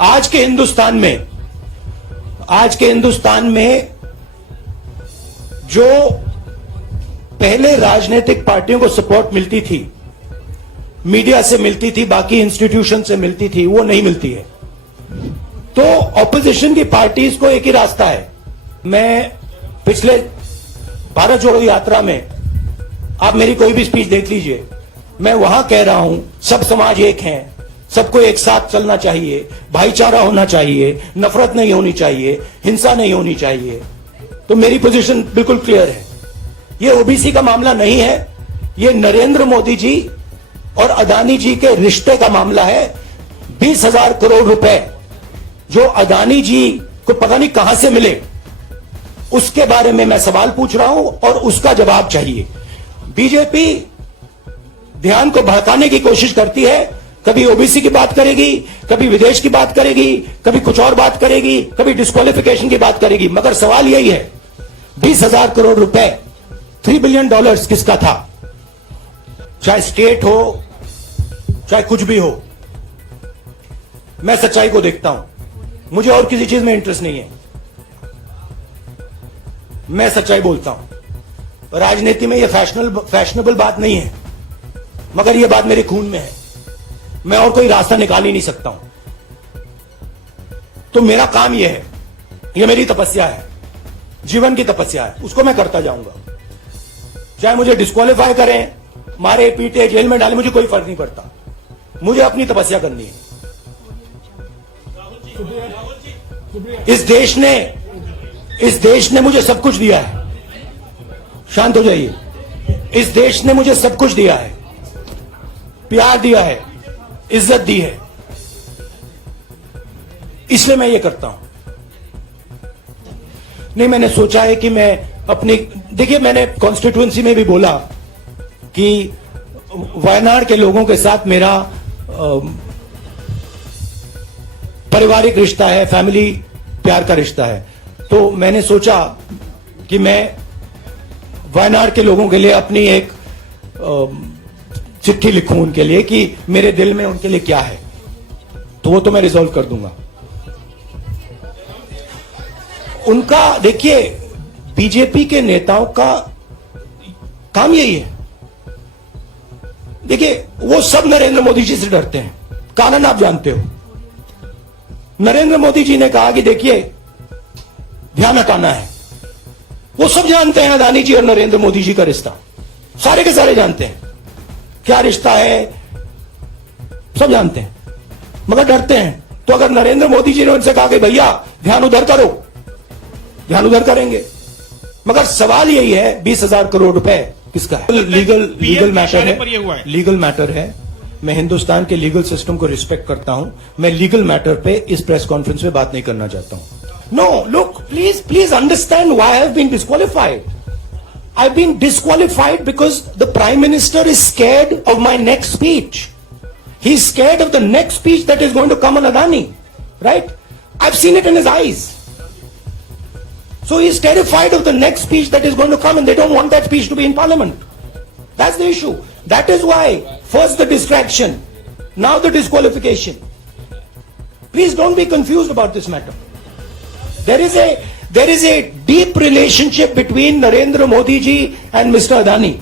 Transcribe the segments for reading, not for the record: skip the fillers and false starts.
आज के हिंदुस्तान में जो पहले राजनीतिक पार्टियों को सपोर्ट मिलती थी, मीडिया से मिलती थी, बाकी इंस्टीट्यूशन से मिलती थी, वो नहीं मिलती है। तो ऑपोजिशन की पार्टीज को एक ही रास्ता है। मैं पिछले भारत जोड़ो यात्रा में, आप मेरी कोई भी स्पीच देख लीजिए, मैं वहां कह रहा हूं सब समाज एक हैं, सबको एक साथ चलना चाहिए, भाईचारा होना चाहिए, नफरत नहीं होनी चाहिए, हिंसा नहीं होनी चाहिए। तो मेरी पोजीशन बिल्कुल क्लियर है। ये ओबीसी का मामला नहीं है, ये नरेंद्र मोदी जी और अदानी जी के रिश्ते का मामला है। 20,000 करोड़ रुपए जो अदानी जी को पता नहीं कहां से मिले, उसके बारे में मैं सवाल पूछ रहा हूं और उसका जवाब चाहिए। बीजेपी ध्यान को भड़काने की कोशिश करती है, कभी ओबीसी की बात करेगी, कभी विदेश की बात करेगी, कभी कुछ और बात करेगी, कभी डिस्क्वालिफिकेशन की बात करेगी, मगर सवाल यही है 20,000 करोड़ रुपए, $3 बिलियन किसका था? चाहे स्टेट हो, चाहे कुछ भी हो, मैं सच्चाई को देखता हूं, मुझे और किसी चीज में इंटरेस्ट नहीं है, मैं सच्चाई बोलता हूं। राजनीति में यह फैशनेबल बात नहीं है, मगर यह बात मेरे खून में है, मैं और कोई रास्ता निकाल ही नहीं सकता हूं। तो मेरा काम यह है, यह मेरी तपस्या है, जीवन की तपस्या है, उसको मैं करता जाऊंगा। चाहे मुझे डिस्क्वालीफाई करें, मारे पीटे, जेल में डाले, मुझे कोई फर्क नहीं पड़ता, मुझे अपनी तपस्या करनी है। इस देश ने मुझे सब कुछ दिया है, शांत हो जाइए। इस देश ने मुझे सब कुछ दिया है, प्यार दिया है, इज्जत दी है, इसलिए मैं ये करता हूं। नहीं, मैंने सोचा है कि मैं अपनी, देखिए मैंने कॉन्स्टिट्यूएंसी में भी बोला कि वायनाड के लोगों के साथ मेरा पारिवारिक रिश्ता है, फैमिली प्यार का रिश्ता है। तो मैंने सोचा कि मैं वायनाड के लोगों के लिए अपनी एक चिट्ठी लिखूं उनके लिए कि मेरे दिल में उनके लिए क्या है, तो वो तो मैं रिजॉल्व कर दूंगा। उनका, देखिए बीजेपी के नेताओं का काम यही है। देखिए वो सब नरेंद्र मोदी जी से डरते हैं, कारण आप जानते हो। नरेंद्र मोदी जी ने कहा कि देखिए ध्यान हटाना है, वो सब जानते हैं अदानी जी और नरेंद्र मोदी जी का रिश्ता, सारे के सारे जानते हैं क्या रिश्ता है, सब जानते हैं, मगर डरते हैं। तो अगर नरेंद्र मोदी जी ने उनसे कहा कि भैया ध्यान उधर करो, ध्यान उधर करेंगे। मगर सवाल यही है 20,000 करोड़ रुपए किसका है? लीगल मैटर है, लीगल मैटर है। मैं हिंदुस्तान के लीगल सिस्टम को रिस्पेक्ट करता हूं, मैं लीगल मैटर पे इस प्रेस कॉन्फ्रेंस में बात नहीं करना चाहता हूं। No, look, please understand why I have been disqualified. I've been disqualified because the Prime Minister is scared of my next speech. He's scared of the next speech that is going to come on Adani, right? I've seen it in his eyes. So he's terrified of the next speech that is going to come, and they don't want that speech to be in Parliament. That's the issue. That is why first the distraction, now the disqualification. Please don't be confused about this matter. There is a deep relationship between Narendra Modi ji and Mr. Adani.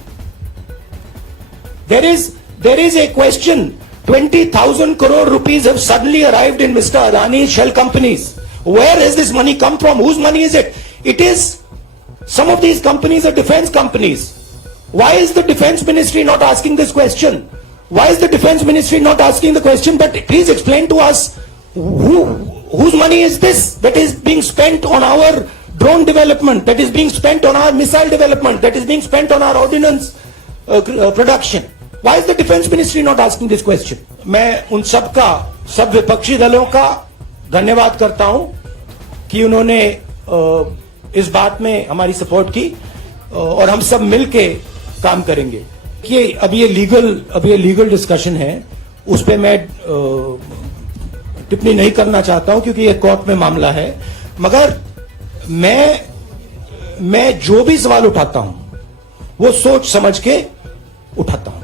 There is a question. 20,000 crore rupees have suddenly arrived in Mr. Adani's shell companies. Where has this money come from? Whose money is it? It is, some of these companies are defense companies. Why is the defense ministry not asking this question? Why is the defense ministry not asking the question, but please explain to us whose money is this that is being spent on our drone development, that is being spent on our missile development, that is being spent on our ordnance production? Why is the defense ministry not asking this question? मैं उन सब विपक्षी दलों का धन्यवाद करता हूं कि उन्होंने इस बात में हमारी सपोर्ट की, और हम सब मिलके काम करेंगे। कि अब ये लीगल डिस्कशन है, उस पे मैं टिप्पणी नहीं करना चाहता हूं क्योंकि ये कोर्ट में मामला है। मगर मैं जो भी सवाल उठाता हूं वो सोच समझ के उठाता हूं।